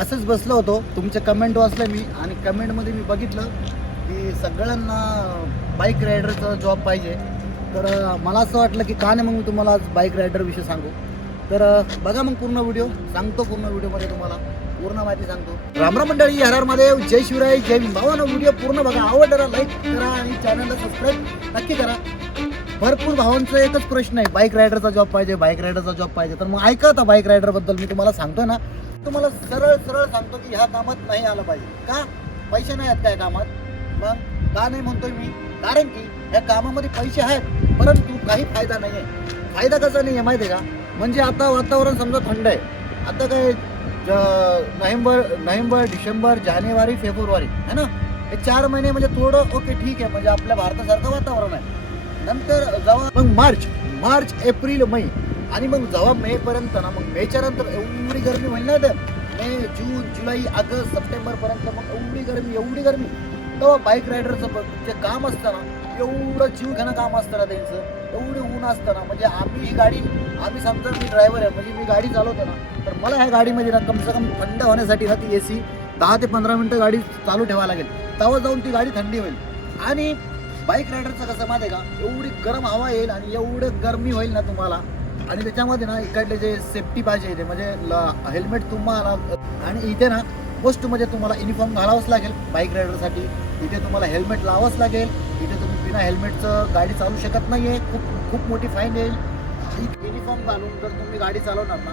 असंच बसलो होतो. तुमचे कमेंट वाचले मी आणि कमेंटमध्ये मी बघितलं की सगळ्यांना बाईक रायडरचा जॉब पाहिजे. तर मला असं वाटलं की का नाही मग मी तुम्हाला आज बाईक रायडरविषयी सांगू. तर बघा मग पूर्ण व्हिडिओ सांगतो पूर्ण व्हिडिओमध्ये तुम्हाला. पूर्ण माहिती सांगतो. रामराम मंडळी हर महादेव. जय शिवराय जय भीम. भावानं व्हिडिओ पूर्ण बघा. आवडला लाईक करा आणि चॅनलला सबस्क्राईब नक्की करा. भरपूर भावांचा एकच प्रश्न आहे बाईक रायडरचा जॉब पाहिजे बाईक रायडरचा जॉब पाहिजे. तर मग ऐका आता बाईक रायडरबद्दल मी तुम्हाला सांगतो ना तुम्हाला सरळ सरळ सांगतो की ह्या कामात नाही आलं पाहिजे. का? पैसे नाही आहेत त्या कामात? मग का नाही म्हणतोय मी? कारण की या कामामध्ये पैसे आहेत परंतु काही फायदा नाही आहे फायदा कसा नाही आहे माहिती आहे का? म्हणजे आता वातावरण समजा थंड आहे. आता काय नोव्हेंबर नोव्हेंबर डिसेंबर जानेवारी फेब्रुवारी है ना? हे चार महिने म्हणजे थोडं ओके ठीक आहे. म्हणजे आपल्या भारतासारखं वातावरण आहे. नंतर जेव्हा मग मार्च मार्च एप्रिल मे. आणि मग जेव्हा मे पर्यंत ना मग मेच्या नंतर एवढी गरमी होईल ना तर मे जून जुलै ऑगस्ट सप्टेंबर पर्यंत मग एवढी गरमी एवढी गरमी. तेव्हा बाईक रायडरचं जे काम असतं ना एवढं जीव घेणं काम असतं ना त्यांचं. एवढी ऊन असतं ना म्हणजे आम्ही ही गाडी आम्ही समजा मी ड्रायव्हर आहे म्हणजे मी गाडी चालवतो ना तर मला ह्या गाडीमध्ये ना कमसे कम थंड होण्यासाठी ना ती ए सी दहा ते पंधरा मिनटं गाडी चालू ठेवावी लागेल. तेव्हा जाऊन ती गाडी थंडी होईल. आणि बाईक रायडरचं कसं माहिती आहे का? एवढी गरम हवा येईल आणि एवढं गरमी होईल ना तुम्हाला. आणि त्याच्यामध्ये ना इकडले जे सेफ्टी पाहिजे ते म्हणजे हेल्मेट तुम्हाला आणि इथे ना गोष्ट म्हणजे तुम्हाला युनिफॉर्म घालावंच लागेल बाईक रायडरसाठी इथे तुम्हाला हेल्मेट लावावंच लागेल. इथे तुम्ही बिना हेल्मेटचं गाडी चालू शकत नाही आहे खूप खूप मोठी फाईन येईल. युनिफॉर्म घालून जर तुम्ही गाडी चालवणार ना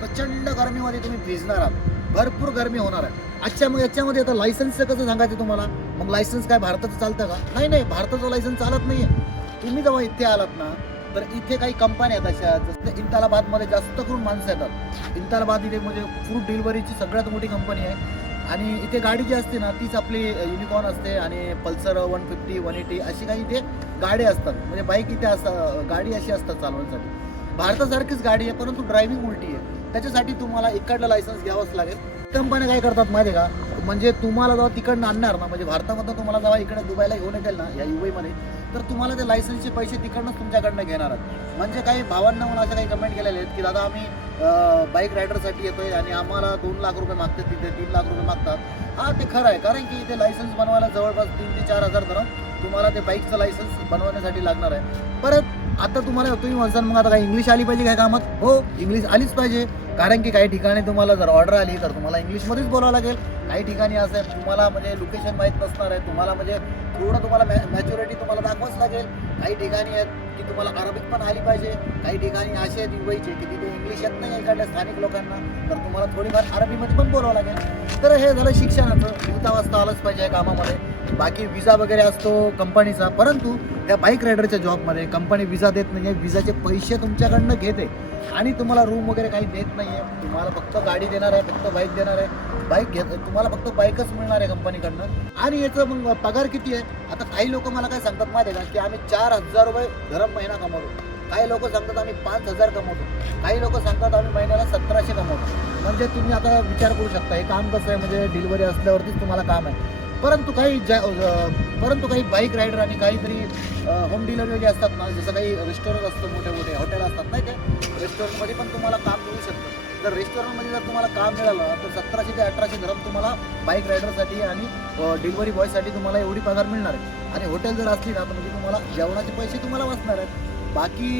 प्रचंड गरमीमध्ये तुम्ही भिजणार आहात. भरपूर गरमी होणार आहे. अच्छा मग याच्यामध्ये आता लायसन्सचं कसं सांगायचं तुम्हाला? मग लायसन्स काय भारताचं चालतं का? नाही नाही भारताचं लायसन्स चालत नाही आहे तुम्ही जेव्हा इथे आलात ना तर इथे काही कंपन्या आहेत अशा जसं इंतालाबादमध्ये जास्त करून माणसं येतात. इंतालाबाद इथे म्हणजे फ्रूट डिलिव्हरीची सगळ्यात मोठी कंपनी आहे. आणि इथे गाडी जी असते ना तीच आपली युनिकॉर्न असते आणि Pulsar one fifty one eighty अशी काही इथे गाड्या असतात. म्हणजे बाईक इथे असतात गाडी अशी असतात चालवण्यासाठी. भारतासारखीच गाडी आहे परंतु ड्रायव्हिंग उलटी आहे. त्याच्यासाठी तुम्हाला इकडलं लायसन्स घ्यावंच लागेल. कंपन्या काय करतात माहिती आहे का? म्हणजे तुम्हाला जेव्हा तिकडनं आणणार ना म्हणजे भारतामधून तुम्हाला जेव्हा इकडे दुबईला घेऊन येतील ना या युबईमध्ये तर तुम्हाला ते लायसन्सचे पैसे तिकडनंच तुमच्याकडनं घेणार आहेत. म्हणजे काही भावांना म्हणून असं काही कमेंट केलेले आहेत की दादा आम्ही बाईक रायडरसाठी येतोय आणि आम्हाला दोन लाख रुपये मागतात तिथे तीन लाख रुपये मागतात. हा ते खरं आहे. कारण की इथे लायसन्स बनवायला जवळपास तीन ते चार हजार धरा तुम्हाला ते बाईकचं लायसन्स बनवण्यासाठी लागणार आहे. परत आता तुम्हाला तुम्ही म्हणसान मग आता काय इंग्लिश आली पाहिजे काय कामात? हो इंग्लिश आलीच पाहिजे. कारण की काही ठिकाणी तुम्हाला जर ऑर्डर आली तर तुम्हाला इंग्लिशमध्येच बोलावं लागेल. काही ठिकाणी असं आहे तुम्हाला म्हणजे लोकेशन माहीत नसणार आहे. तुम्हाला म्हणजे थोडं तुम्हाला मॅच्युरिटी तुम्हाला दाखवाच लागेल. काही ठिकाणी आहेत की तुम्हाला अरबिक पण आली पाहिजे. काही ठिकाणी असे आहेत दुबईचे की तिथे इंग्लिश येत नाही इकडल्या स्थानिक लोकांना. तर तुम्हाला थोडीफार अरबीमध्ये पण बोलावं लागेल. तर हे झालं शिक्षणाचं. लिहिता वाजता आलंच पाहिजे या कामामध्ये. बाकी विजा वगैरे असतो कंपनीचा परंतु त्या बाईक रायडरच्या जॉबमध्ये कंपनी विजा देत नाही आहे विजाचे पैसे तुमच्याकडनं घेते. आणि तुम्हाला रूम वगैरे काही देत नाही आहे तुम्हाला फक्त गाडी देणार आहे फक्त बाईक देणार आहे. बाईक घेत तुम्हाला फक्त बाईकच मिळणार आहे कंपनीकडनं. आणि याचं मग पगार किती आहे? आता काही लोक मला काय सांगतात माहिती आहे का? की आम्ही चार हजार रुपये गरम महिना कमवतो. काही लोक सांगतात आम्ही पाच हजार कमवतो. काही लोक सांगतात आम्ही महिन्याला सतराशे कमवतो. म्हणजे तुम्ही आता विचार करू शकता हे काम कसं आहे? म्हणजे डिलिव्हरी असल्यावरतीच तुम्हाला काम आहे. परंतु काही ज्या परंतु काही बाईक रायडर आणि काहीतरी होम डिलिव्हरी जे असतात ना जसं काही रेस्टॉरंट असतं मोठे मोठे हॉटेल असतात नाही ते रेस्टॉरंटमध्ये पण तुम्हाला काम मिळू शकतं. जर रेस्टॉरंटमध्ये जर तुम्हाला काम मिळालं तर सतराशे ते अठराशे धरम तुम्हाला बाईक रायडरसाठी आणि डिलिव्हरी बॉयसाठी तुम्हाला एवढी पगार मिळणार आहे. आणि हॉटेल जर असली ना तर म्हणजे तुम्हाला जेवणाचे पैसे तुम्हाला वाचणार आहेत. बाकी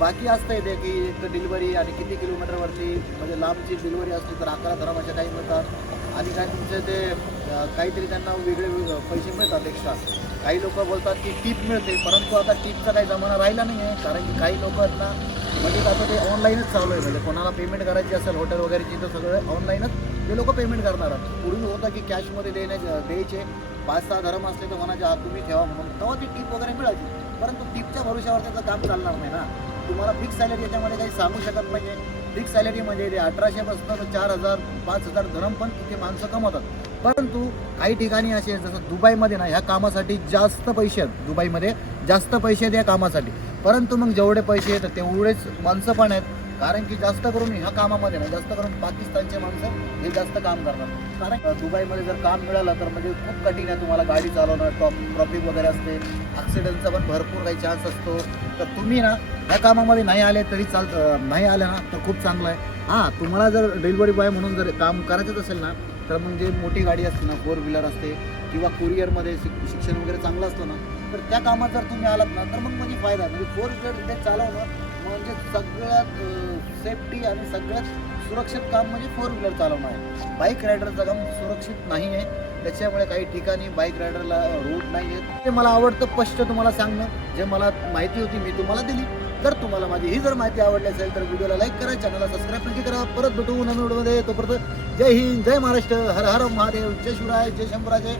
बाकी असतं येते की एक डिलिव्हरी आणि किती किलोमीटरवरची म्हणजे लांबची डिलिव्हरी असली तर अकरा धरम अशा काही मिळतात आणि काही तुमचे ते काहीतरी त्यांना वेगळे वेगळे पैसे मिळतात एक्स्ट्रा काही लोक बोलतात की टीप मिळते परंतु आता टीपचा काही जमाना राहिला नाही आहे कारण की काही लोक आहेत ना म्हणजे आता ते ऑनलाईनच चालू आहे. म्हणजे कोणाला पेमेंट करायची असेल हॉटेल वगैरेची तर सगळं ऑनलाईनच ते लोक पेमेंट करणार आहेत. पूर्वी होतं की कॅशमध्ये देण्या द्यायचे. पाच सहा धर्म असले तर म्हणायचे आत तुम्ही ठेवा म्हणून. तेव्हा ती टीप वगैरे मिळायची. परंतु टीपच्या भरोश्यावर त्याचं काम चालणार नाही ना. तुम्हाला फिक्स सॅलरी याच्यामध्ये काही सांगू शकत नाही फिक्स सॅलरी म्हणजे ते अठराशेपासून तर चार हजार पाच हजार धरम पण तिथे माणसं कमवतात. परंतु काही ठिकाणी असे आहेत, जसं दुबईमध्ये ना ह्या कामासाठी जास्त पैसे आहेत. दुबईमध्ये जास्त पैसे आहेत या कामासाठी. परंतु मग जेवढे पैसे आहेत तेवढेच माणसं पण आहेत. कारण की जास्त करून ह्या कामामध्ये ना जास्त करून पाकिस्तानचे माणसं हे जास्त काम करतात. कारण दुबईमध्ये जर काम मिळालं तर म्हणजे खूप कठीण आहे तुम्हाला गाडी चालवणं टॉप ट्रॉफिक वगैरे असते. ॲक्सिडेंटचा पण भरपूर काही चान्स असतो. तर तुम्ही ना ह्या कामामध्ये नाही आले तरी चाल नाही आले ना तर खूप चांगलं आहे. हां तुम्हाला जर डिलिव्हरी बॉय म्हणून जर काम करायचंच असेल ना तर म्हणजे मोठी गाडी असते ना फोर व्हीलर असते किंवा कुरिअरमध्ये शिक शिक्षण वगैरे चांगलं असतं ना तर त्या कामात जर तुम्ही आलात ना तर मग म्हणजे फायदा म्हणजे फोर व्हीलर ते चालवणं म्हणजे सगळ्यात सेफ्टी आणि सगळ्यात सुरक्षित काम म्हणजे फोर व्हीलर चालवणं आहे. बाईक रायडरचं काम सुरक्षित नाही आहे. त्याच्यामुळे काही ठिकाणी बाईक रायडरला रूट नाही आहेत ते मला आवडतं स्पष्ट तुम्हाला सांगणं जे मला माहिती होती मी तुम्हाला दिली. जर तुम्हाला माझी ही जर माहिती आवडली असेल तर व्हिडिओला लाईक करा चॅनलला सबस्क्राईब नक्की करा. परत भेटू नवीन व्हिडिओमध्ये तोपर्यंत जय हिंद जय महाराष्ट्र. हर हर महादेव. जय शिवराय जय शंभराजय